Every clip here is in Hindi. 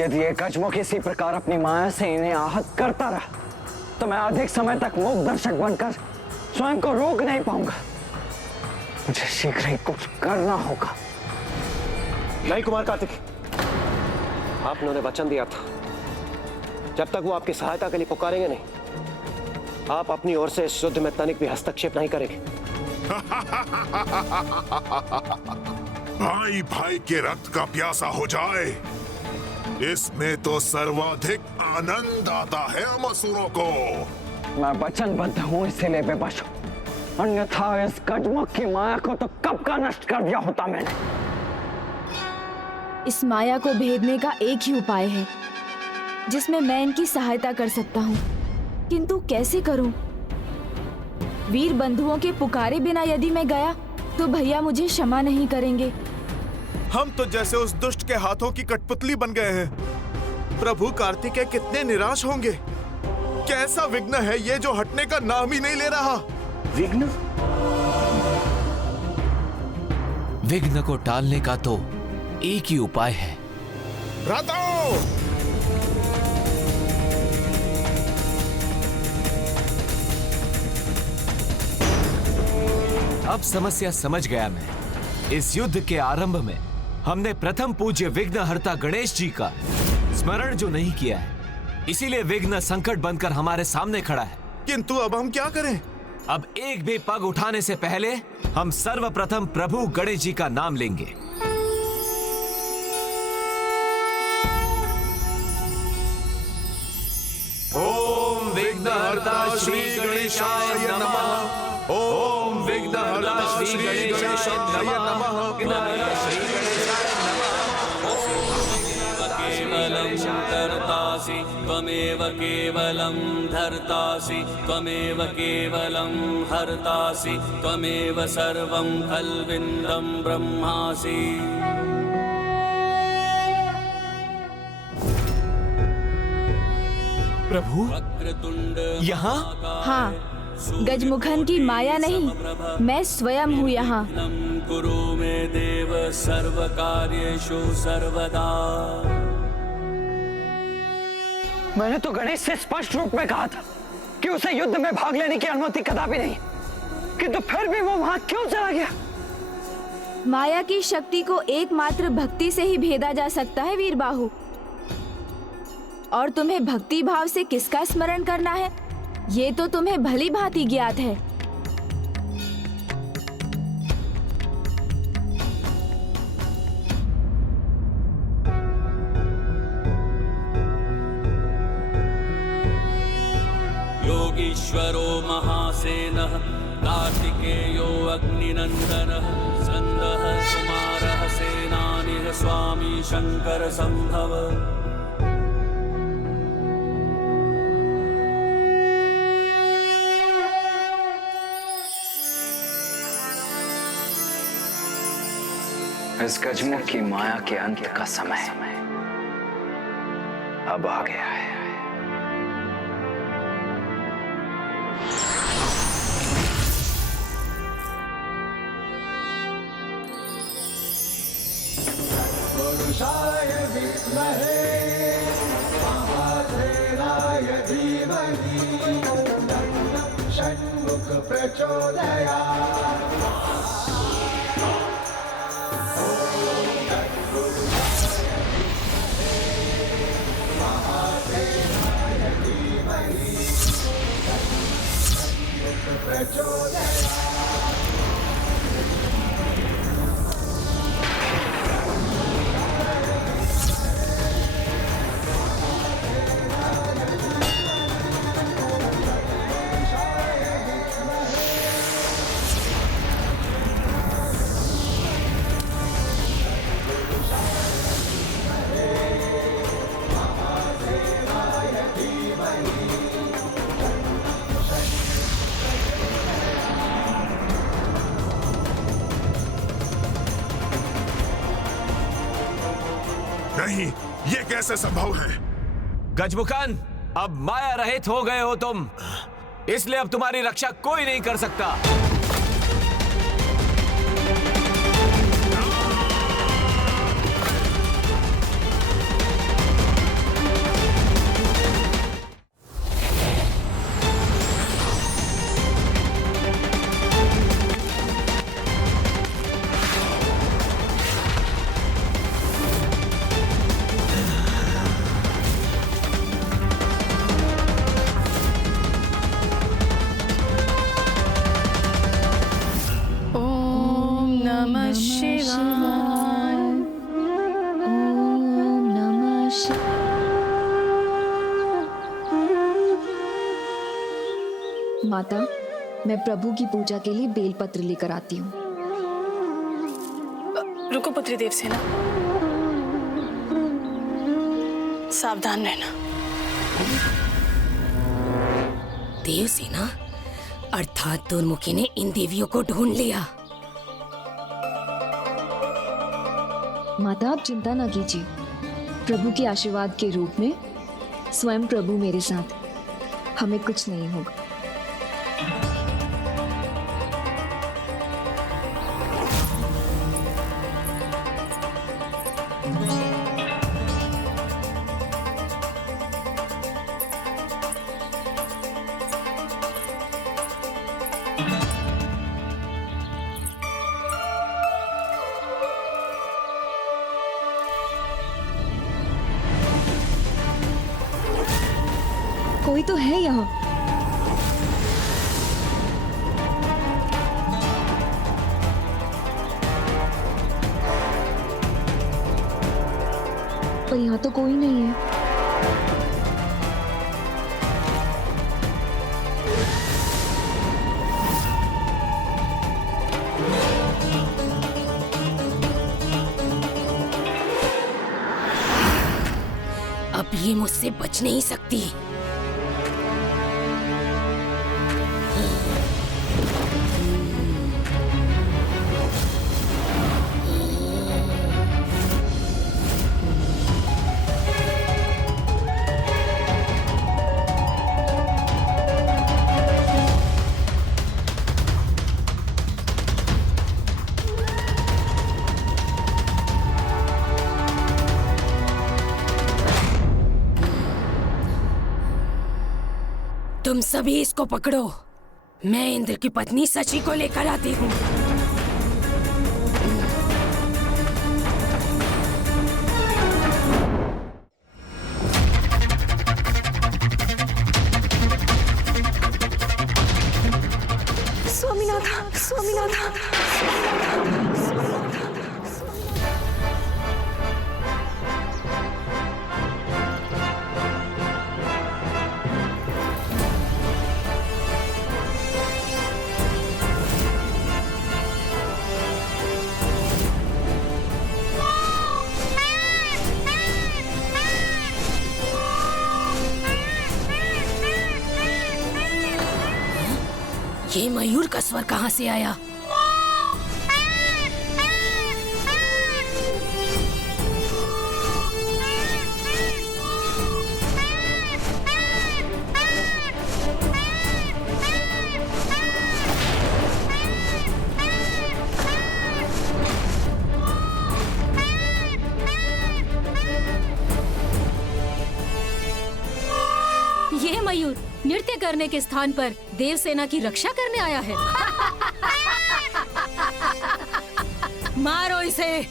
यदि ये गजमुख इसी प्रकार अपनी माया से इन्हें आहत करता रहा तो मैं अधिक समय तक मूक दर्शक बनकर स्वयं को रोक नहीं पाऊंगा। मुझे शीघ्र ही कुछ करना होगा। नहीं कुमार कार्तिक, आपने उन्हें वचन दिया था जब तक वो आपकी सहायता के लिए पुकारेंगे नहीं, आप अपनी ओर से इस युद्ध में तनिक भी हस्तक्षेप नहीं करेंगे। भाई भाई के रक्त का प्यासा हो जाए, इसमें तो सर्वाधिक आनंद आता है हम असुरों को। मैं वचनबद्ध हूं, इसीलिए बेबस हूं, अन्यथा इस गजमुख की माया को तो कब का नष्ट कर दिया होता मैंने। इस माया को भेदने का एक ही उपाय है जिसमें मैं इनकी सहायता कर सकता हूँ, किंतु कैसे करूं? वीर बंधुओं के पुकारे बिना यदि मैं गया तो भैया मुझे क्षमा नहीं करेंगे। हम तो जैसे उस दुष्ट के हाथों की कठपुतली बन गए हैं। प्रभु कार्तिकेय कितने निराश होंगे। कैसा विघ्न है ये जो हटने का नाम ही नहीं ले रहा। विघ्न? विघ्न को टालने का तो एक ही उपाय है। भ्राताओं, अब समस्या समझ गया मैं। इस युद्ध के आरंभ में हमने प्रथम पूज्य विघ्नहर्ता गणेश जी का स्मरण जो नहीं किया है, इसीलिए विघ्न संकट बनकर हमारे सामने खड़ा है। किंतु अब हम क्या करें? अब एक भी पग उठाने से पहले हम सर्वप्रथम प्रभु गणेश जी का नाम लेंगे। ओम विघ्नहर्ता श्री गणेशाय नमः। ओम विघ्नहर्ता श्री गणेशाय नमः। त्वमेव केवलं धर्तासि, त्वमेव केवलं हर्तासि, त्वमेव सर्वं खल्विन्दं ब्रह्मासि। प्रभु यहाँ? हाँ, गजमुखन की माया नहीं, मैं स्वयं हूँ यहाँ। कुरु मे देव सर्वकार्येषु सर्वदा। मैंने तो गणेश से स्पष्ट रूप में कहा था कि उसे युद्ध में भाग लेने की अनुमति कदापि नहीं, किंतु फिर भी वो वहां क्यों चला गया? माया की शक्ति को एकमात्र भक्ति से ही भेदा जा सकता है वीरबाहु। और तुम्हें भक्ति भाव से किसका स्मरण करना है ये तो तुम्हें भली भांति ज्ञात है। योगीश्वरो महासेनः कार्तिकेयो अग्निनन्दनः स्कन्दः कुमारः सेनानिः स्वामी शंकर संभव। इस गजमुख की माया के अंत का समय अब आ गया है। पुरुषाय विद्महे महासेनाय धीमहि तन्नः षण्मुख प्रचोदयात्। नहीं, ये कैसे संभव है? गजमुखन, अब माया रहित हो गए हो तुम, इसलिए अब तुम्हारी रक्षा कोई नहीं कर सकता। माता, मैं प्रभु की पूजा के लिए बेलपत्र लेकर आती हूँ। रुको पुत्री देवसेना, सावधान रहना। देवसेना अर्थात दुर्मुखी ने इन देवियों को ढूंढ लिया। माता, आप चिंता ना कीजिए। प्रभु के आशीर्वाद के रूप में स्वयं प्रभु मेरे साथ, हमें कुछ नहीं होगा। कोई तो है यहाँ। पर यहाँ तो कोई नहीं है। अब ये मुझसे बच नहीं सकती। तुम सभी इसको पकड़ो, मैं इंद्र की पत्नी शची को लेकर आती हूँ। स्वामीनाथ, स्वामीनाथ, ये मयूर का स्वर कहाँ से आया? ये मयूर नृत्य करने के स्थान पर देवसेना की रक्षा करने आया है। मारो इसे।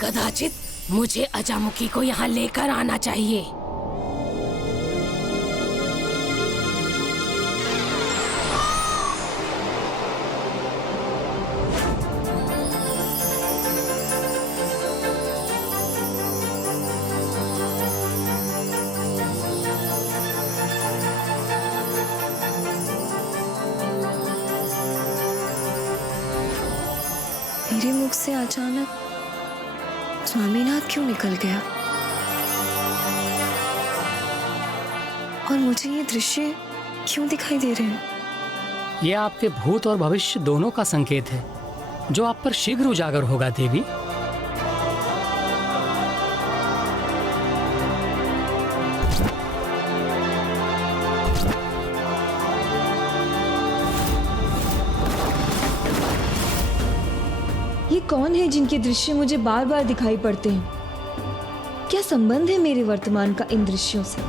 कदाचित मुझे अजामुखी को यहाँ लेकर आना चाहिए। मेरे मुख से अचानक स्वामीनाथ क्यों निकल गया? और मुझे ये दृश्य क्यों दिखाई दे रहे हैं? ये आपके भूत और भविष्य दोनों का संकेत है, जो आप पर शीघ्र उजागर होगा देवी। ये कौन है जिनके दृश्य मुझे बार बार दिखाई पड़ते हैं? क्या संबंध है मेरे वर्तमान का इन दृश्यों से?